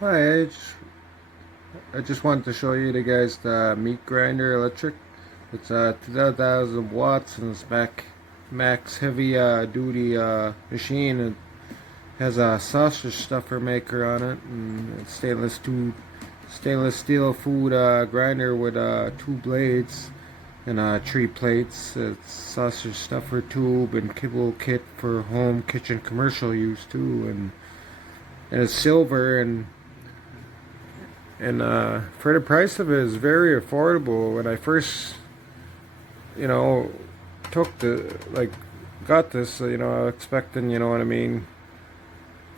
Hi, I just wanted to show you the guys the meat grinder electric. It's 2000 watts and it's max heavy duty machine. It has a sausage stuffer maker on it and it's stainless steel food grinder with two blades and three plates. It's sausage stuffer tube and kibble kit for home kitchen commercial use too, and it's silver and for the price of it, it's very affordable. When I first, you know, took the got this, expecting, you know what I mean.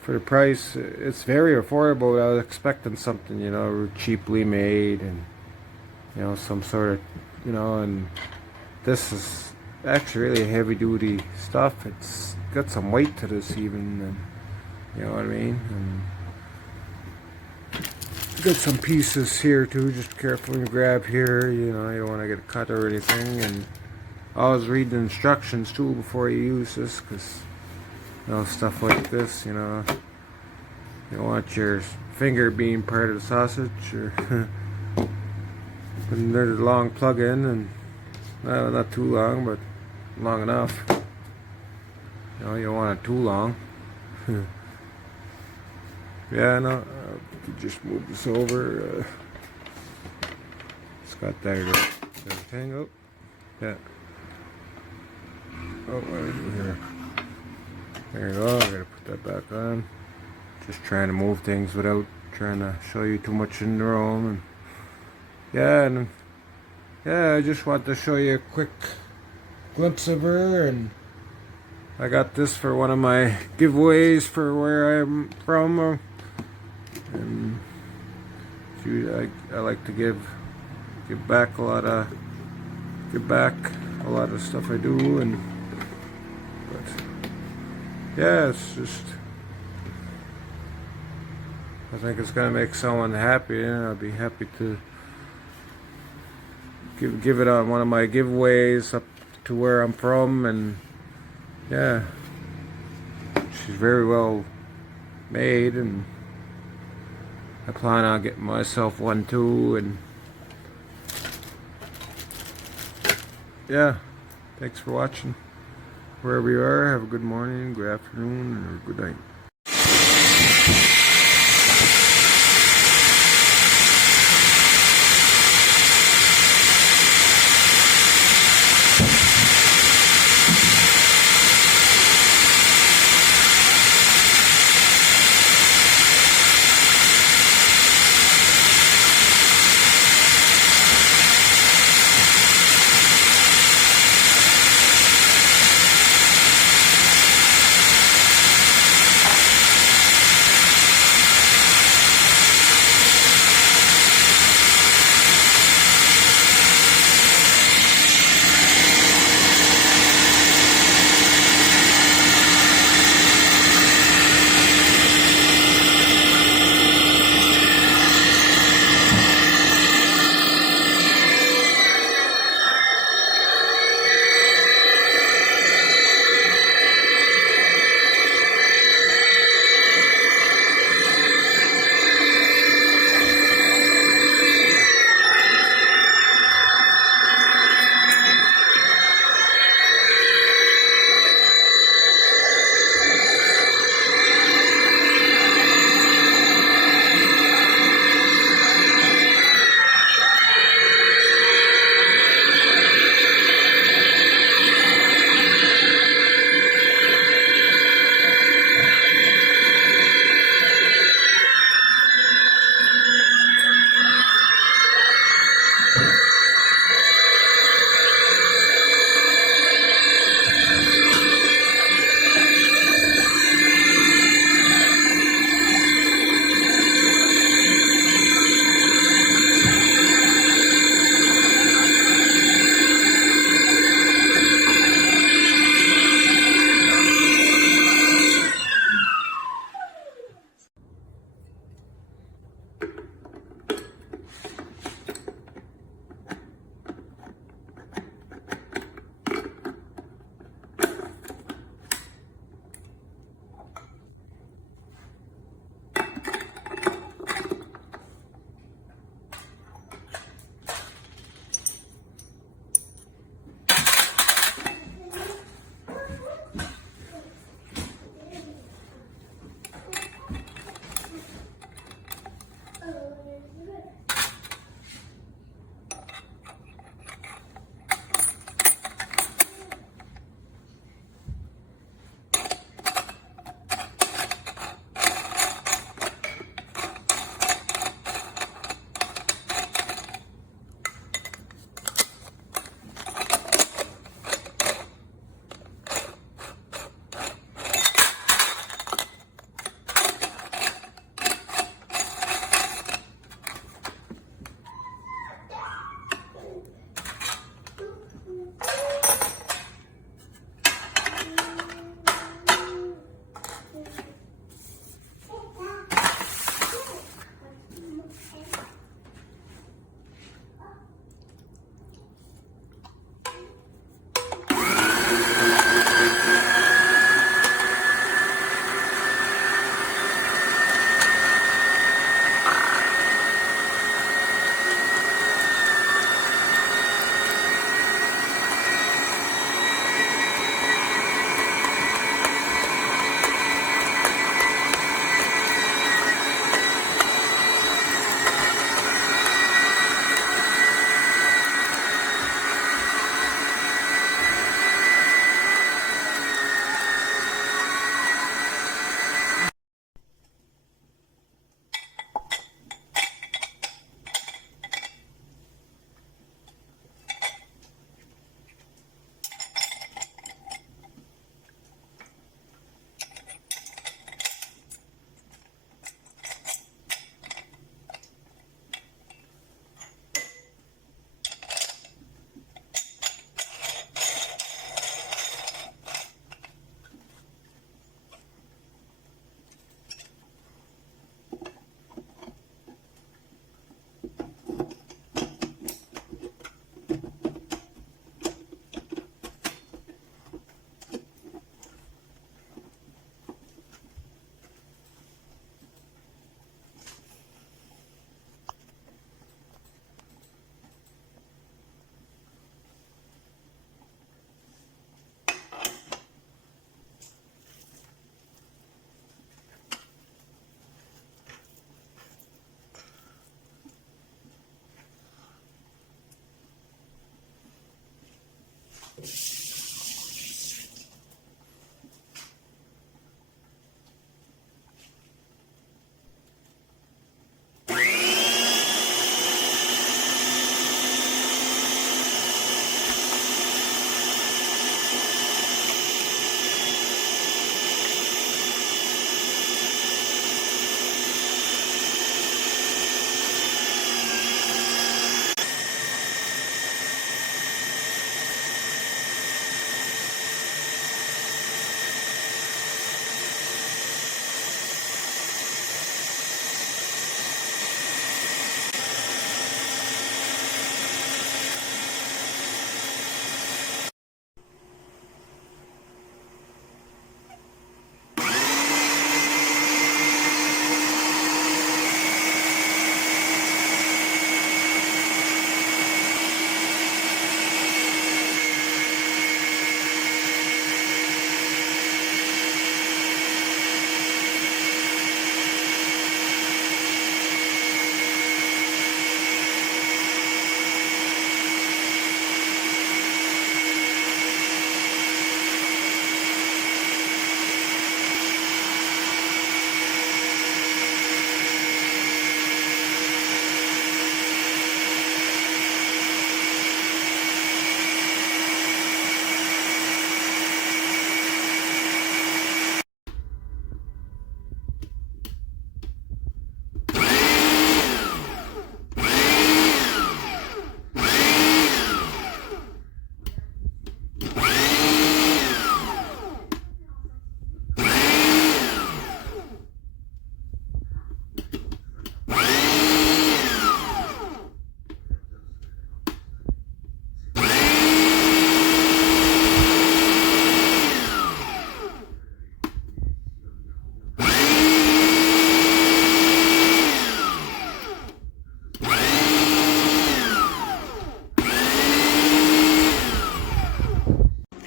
For the price, it's very affordable. I was expecting something, cheaply made and some sort of, and this is actually really heavy duty stuff. It's got some weight to this even, and you know what I mean. And got some pieces here too, just carefully grab here, you don't want to get cut or anything. And always read the instructions too before you use this, because stuff like this, you don't want your finger being part of the sausage. Or and there's a long plug in, and not too long, but long enough. You don't want it too long. Yeah, no, just move this over. It's got that everything. Oh, yeah. Oh, what do I do here? There you go. I gotta put that back on. Just trying to move things without trying to show you too much in the room. And I just wanted to show you a quick glimpse of her. And I got this for one of my giveaways for where I'm from. And I like to give back a lot of stuff I do, but yeah, it's just, I think it's gonna make someone happy, and I'll be happy to give it on one of my giveaways up to where I'm from. And yeah, she's very well made, and I plan on getting myself one too. And yeah, thanks for watching. Wherever you are, have a good morning, good afternoon, or good night.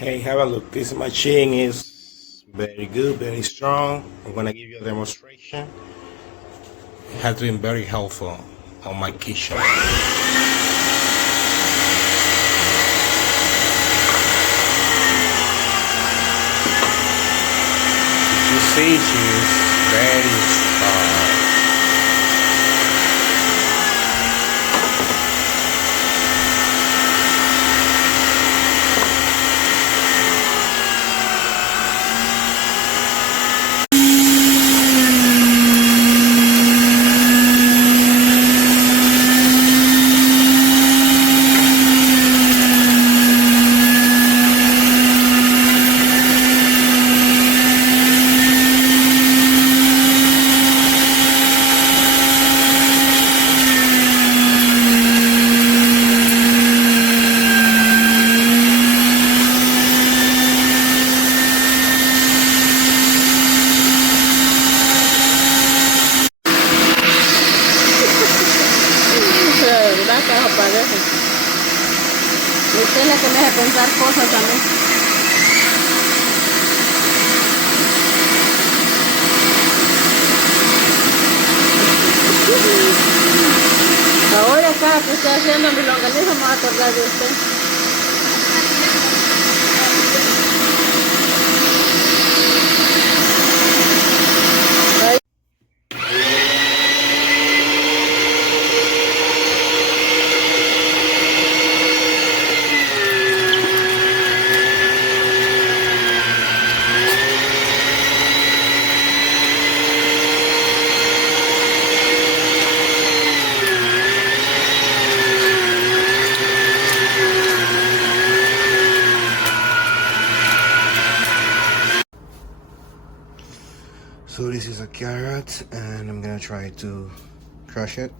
Okay, have a look. This machine is very good, very strong. I'm gonna give you a demonstration. It has been very helpful on my kitchen. You see, she's very strong. ¿Verdad que eso parece? Usted es la que me hace pensar cosas a mí. Ahora cada que estoy haciendo mi longaniza me va a acordar de usted. So this is a carrot, and I'm gonna try to crush it.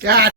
God